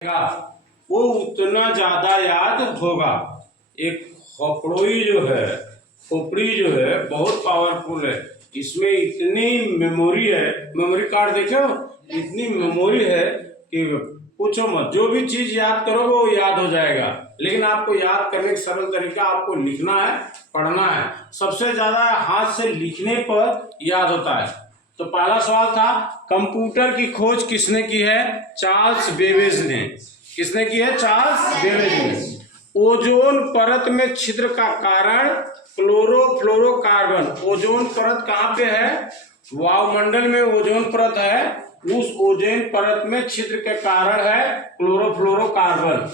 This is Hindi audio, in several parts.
वो उतना ज्यादा याद होगा। एक खोपड़ी जो है बहुत पावरफुल है। इसमें इतनी मेमोरी है, मेमोरी कार्ड देखो, इतनी मेमोरी है कि पूछो मत। जो भी चीज याद करोगे वो याद हो जाएगा। लेकिन आपको याद करने का सरल तरीका आपको लिखना है, पढ़ना है। सबसे ज्यादा हाथ से लिखने पर याद होता है। तो पहला सवाल था, कंप्यूटर की खोज किसने की है? चार्ल्स बेबेज ने। किसने की है? चार्ल्स बेबेज ने। ओजोन परत में छिद्र का कारण क्लोरोफ्लोरोकार्बन। ओजोन परत कहाँ पे है? वायुमंडल में ओजोन परत है। उस ओजोन परत में छिद्र के कारण है क्लोरोफ्लोरोकार्बन।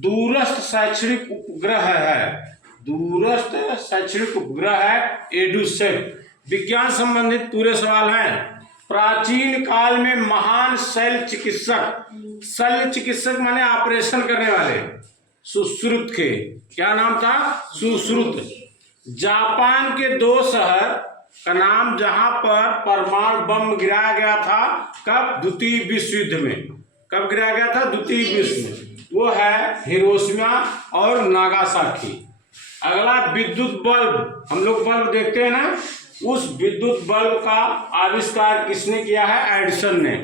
दूरस्थ शैक्षणिक उपग्रह है, दूरस्थ शैक्षणिक उपग्रह है एडुसेट। विज्ञान संबंधित पूरे सवाल हैं। प्राचीन काल में महान शल्य चिकित्सक माने ऑपरेशन करने वाले, सुश्रुत के क्या नाम था? सुश्रुत। जापान के दो शहर का नाम जहां पर परमाणु बम गिराया गया था, कब? द्वितीय विश्व युद्ध में। कब गिराया गया था? द्वितीय विश्व में। वो है हिरोशिमा और नागासाकी। अगला, विद्युत बल्ब। हम लोग बल्ब देखते हैं ना, उस विद्युत बल्ब का आविष्कार किसने किया है? एडिसन ने।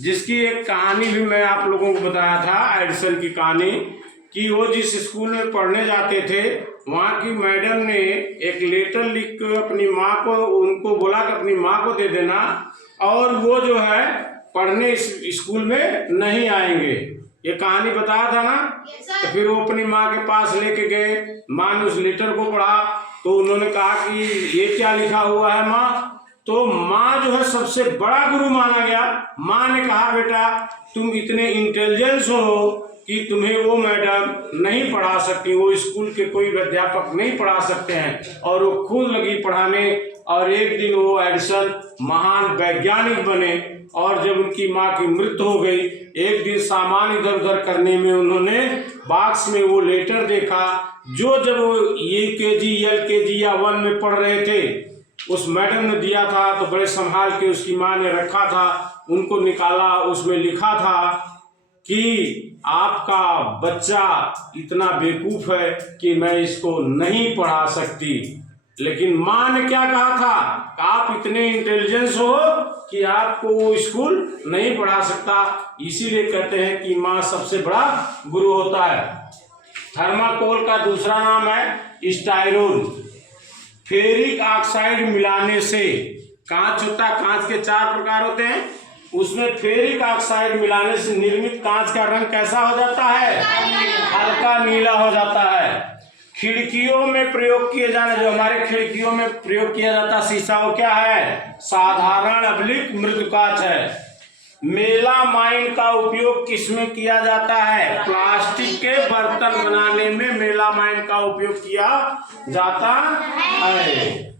जिसकी एक कहानी भी मैं आप लोगों को बताया था, एडिसन की कहानी, कि वो जिस स्कूल में पढ़ने जाते थे वहाँ की मैडम ने एक लेटर लिख कर अपनी माँ को, उनको बोला कि अपनी माँ को दे देना, और वो जो है पढ़ने इस स्कूल में नहीं आएंगे। ये कहानी बताया था ना। तो फिर वो अपनी माँ के पास लेके गए। माँ ने उस लेटर को पढ़ा तो उन्होंने कहा कि ये क्या लिखा हुआ है माँ? तो माँ जो है सबसे बड़ा गुरु माना गया। माँ ने कहा, बेटा तुम इतने इंटेलिजेंस हो कि तुम्हें वो मैडम नहीं पढ़ा सकती, वो स्कूल के कोई अध्यापक नहीं पढ़ा सकते हैं। और वो खुद लगी पढ़ाने, और एक दिन वो एडिसन महान वैज्ञानिक बने। और जब उनकी माँ की मृत्यु हो गई, एक दिन सामान इधर उधर करने में उन्होंने बॉक्स में वो लेटर देखा, जो जब वो UKG LKG या 1 में पढ़ रहे थे उस मैडम ने दिया था। तो बड़े संभाल के उसकी माँ ने रखा था। उनको निकाला, उसमें लिखा था कि आपका बच्चा इतना बेवकूफ है कि मैं इसको नहीं पढ़ा सकती। लेकिन माँ ने क्या कहा था? आप इतने इंटेलिजेंस हो कि आपको वो स्कूल नहीं पढ़ा सकता। इसीलिए कहते हैं कि माँ सबसे बड़ा गुरु होता है। थर्माकोल का दूसरा नाम है स्टाइरोन। फेरिक ऑक्साइड मिलाने से कांच होता है। कांच के 4 प्रकार होते हैं, उसमें फेरिक ऑक्साइड मिलाने से निर्मित कांच का रंग कैसा हो जाता है? हल्का नीला हो जाता है। खिड़कियों में प्रयोग किए जाने, जो हमारे खिड़कियों में प्रयोग किया जाता शीशा, वो क्या है? साधारण अब्लिक मृदु कांच है। मेलामाइन का उपयोग किसमें किया जाता है? प्लास्टिक के बर्तन बनाने में मेलामाइन का उपयोग किया जाता है।